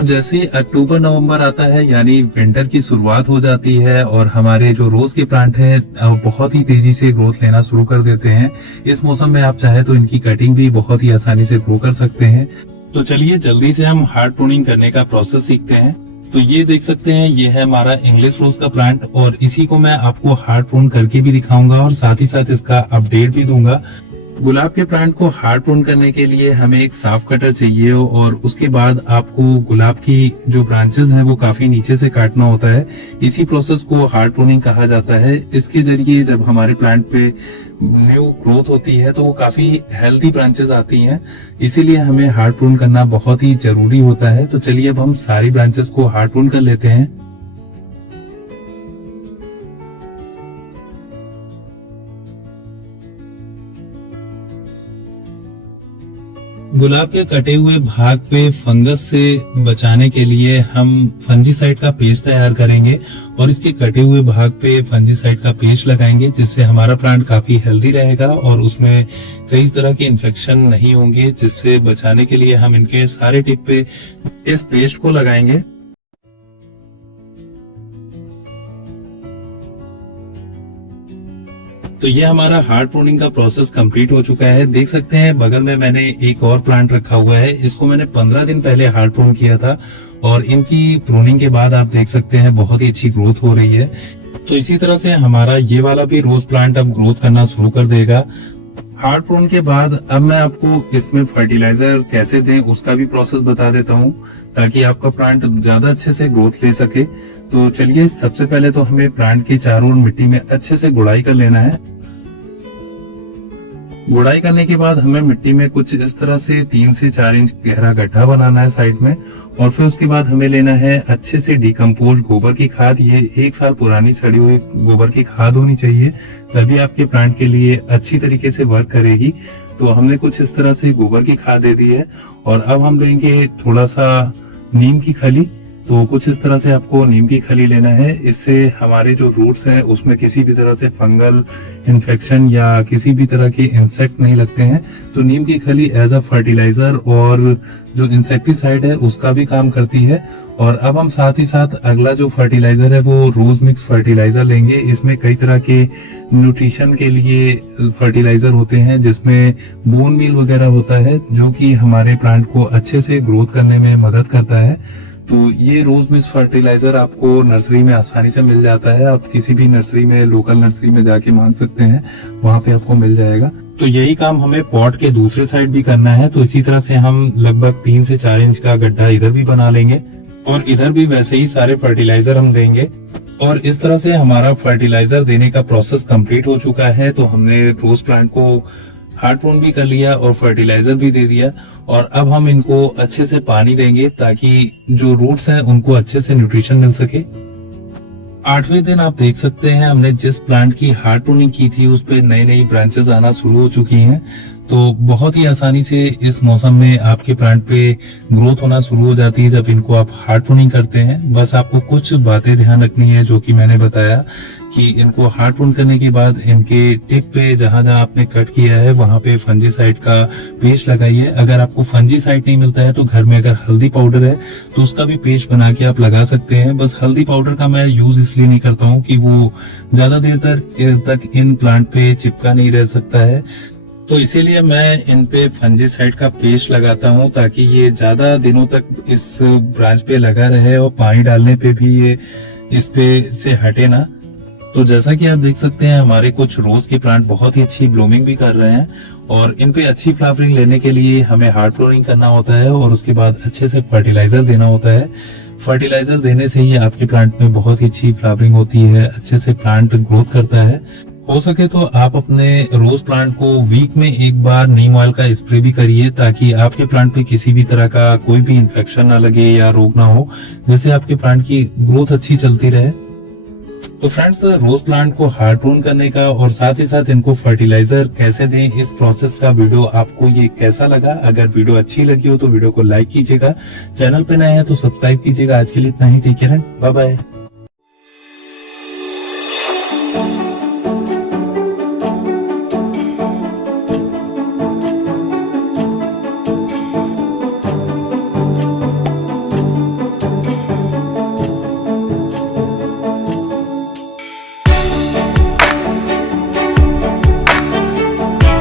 जैसे ही अक्टूबर नवंबर आता है यानी विंटर की शुरुआत हो जाती है और हमारे जो रोज के प्लांट हैं बहुत ही तेजी से ग्रोथ लेना शुरू कर देते हैं। इस मौसम में आप चाहे तो इनकी कटिंग भी बहुत ही आसानी से ग्रो कर सकते हैं। तो चलिए जल्दी से हम हार्ड प्रूनिंग करने का प्रोसेस सीखते हैं। तो ये देख सकते हैं, ये है हमारा इंग्लिश रोज का प्लांट और इसी को मैं आपको हार्ड प्रून करके भी दिखाऊंगा और साथ ही साथ इसका अपडेट भी दूंगा। गुलाब के प्लांट को हार्ड प्रून करने के लिए हमें एक साफ कटर चाहिए और उसके बाद आपको गुलाब की जो ब्रांचेस हैं वो काफी नीचे से काटना होता है। इसी प्रोसेस को हार्ड प्रूनिंग कहा जाता है। इसके जरिए जब हमारे प्लांट पे न्यू ग्रोथ होती है तो वो काफी हेल्दी ब्रांचेस आती हैं, इसीलिए हमें हार्ड प्रून करना बहुत ही जरूरी होता है। तो चलिए अब हम सारी ब्रांचेस को हार्ड प्रून कर लेते हैं। गुलाब के कटे हुए भाग पे फंगस से बचाने के लिए हम फंजीसाइड का पेस्ट तैयार करेंगे और इसके कटे हुए भाग पे फंजीसाइड का पेस्ट लगाएंगे, जिससे हमारा प्लांट काफी हेल्दी रहेगा और उसमें कई तरह के इन्फेक्शन नहीं होंगे। जिससे बचाने के लिए हम इनके सारे टिप पे इस पेस्ट को लगाएंगे। तो ये हमारा हार्ड प्रूनिंग का प्रोसेस कंप्लीट हो चुका है। देख सकते हैं बगल में मैंने एक और प्लांट रखा हुआ है। इसको मैंने 15 दिन पहले हार्ड प्रून किया था और इनकी प्रूनिंग के बाद आप देख सकते हैं बहुत ही अच्छी ग्रोथ हो रही है। तो इसी तरह से हमारा ये वाला भी रोज प्लांट अब ग्रोथ करना शुरू कर देगा। हार्ड प्रून के बाद अब मैं आपको इसमें फर्टिलाइजर कैसे दें उसका भी प्रोसेस बता देता हूँ, ताकि आपका प्लांट ज्यादा अच्छे से ग्रोथ ले सके। तो चलिए सबसे पहले तो हमें प्लांट के चारों ओर मिट्टी में अच्छे से गुड़ाई कर लेना है। गुड़ाई करने के बाद हमें मिट्टी में कुछ इस तरह से 3 से 4 इंच गहरा गड्ढा बनाना है साइड में, और फिर उसके बाद हमें लेना है अच्छे से डिकम्पोज गोबर की खाद। ये 1 साल पुरानी सड़ी हुई गोबर की खाद होनी चाहिए, तभी आपके प्लांट के लिए अच्छी तरीके से वर्क करेगी। तो हमने कुछ इस तरह से गोबर की खाद दे दी है और अब हम लेंगे थोड़ा सा नीम की खली। तो कुछ इस तरह से आपको नीम की खली लेना है। इससे हमारे जो रूट्स हैं उसमें किसी भी तरह से फंगल इन्फेक्शन या किसी भी तरह के इंसेक्ट नहीं लगते हैं। तो नीम की खली एज अ फर्टिलाइजर और जो इंसेक्टिसाइड है उसका भी काम करती है। और अब हम साथ ही साथ अगला जो फर्टिलाइजर है वो रोज मिक्स फर्टिलाइजर लेंगे। इसमें कई तरह के न्यूट्रिशन के लिए फर्टिलाइजर होते हैं, जिसमें बोन मील वगैरह होता है, जो कि हमारे प्लांट को अच्छे से ग्रोथ करने में मदद करता है। तो ये रोज मिक्स फर्टिलाइजर आपको नर्सरी में आसानी से मिल जाता है। आप किसी भी नर्सरी में, लोकल नर्सरी में जाके मांग सकते हैं, वहां पे आपको मिल जाएगा। तो यही काम हमें पॉट के दूसरे साइड भी करना है। तो इसी तरह से हम लगभग 3 से 4 इंच का गड्ढा इधर भी बना लेंगे और इधर भी वैसे ही सारे फर्टिलाइजर हम देंगे। और इस तरह से हमारा फर्टिलाइजर देने का प्रोसेस कंप्लीट हो चुका है। तो हमने रोज प्लांट को हार्ड प्रून भी कर लिया और फर्टिलाइजर भी दे दिया, और अब हम इनको अच्छे से पानी देंगे ताकि जो रूट्स हैं उनको अच्छे से न्यूट्रिशन मिल सके। 8वें दिन आप देख सकते हैं हमने जिस प्लांट की हार्ड प्रूनिंग की थी उस पे नई नई ब्रांचेस आना शुरू हो चुकी हैं। तो बहुत ही आसानी से इस मौसम में आपके प्लांट पे ग्रोथ होना शुरू हो जाती है जब इनको आप हार्ड प्रूनिंग करते हैं। बस आपको कुछ बातें ध्यान रखनी है जो कि मैंने बताया, कि इनको हार्ड प्रून करने के बाद इनके टिप पे जहां जहां आपने कट किया है वहां पे फंजीसाइड का पेस्ट लगाइए। अगर आपको फंजीसाइड नहीं मिलता है तो घर में अगर हल्दी पाउडर है तो उसका भी पेस्ट बना के आप लगा सकते हैं। बस हल्दी पाउडर का मैं यूज इसलिए नहीं करता हूँ कि वो ज्यादा देर तक इन प्लांट पे चिपका नहीं रह सकता है, तो इसीलिए मैं इन पे फंजीसाइड का पेस्ट लगाता हूँ ताकि ये ज्यादा दिनों तक इस ब्रांच पे लगा रहे और पानी डालने पे भी ये इस पे से हटे ना। तो जैसा कि आप देख सकते हैं हमारे कुछ रोज के प्लांट बहुत ही अच्छी ब्लूमिंग भी कर रहे हैं, और इन पे अच्छी फ्लावरिंग लेने के लिए हमें हार्ड प्रूनिंग करना होता है और उसके बाद अच्छे से फर्टिलाइजर देना होता है। फर्टिलाइजर देने से ही आपके प्लांट में बहुत ही अच्छी फ्लावरिंग होती है, अच्छे से प्लांट ग्रोथ करता है। हो सके तो आप अपने रोज प्लांट को वीक में एक बार नीम ऑयल का स्प्रे भी करिए, ताकि आपके प्लांट पे किसी भी तरह का कोई भी इन्फेक्शन ना लगे या रोग ना हो, जिससे आपके प्लांट की ग्रोथ अच्छी चलती रहे। तो फ्रेंड्स, रोज प्लांट को हार्ड प्रून करने का और साथ ही साथ इनको फर्टिलाइजर कैसे दें इस प्रोसेस का वीडियो आपको ये कैसा लगा? अगर वीडियो अच्छी लगी हो तो वीडियो को लाइक कीजिएगा, चैनल पे नए हैं तो सब्सक्राइब कीजिएगा। आज के लिए इतना ही, take care and bye bye.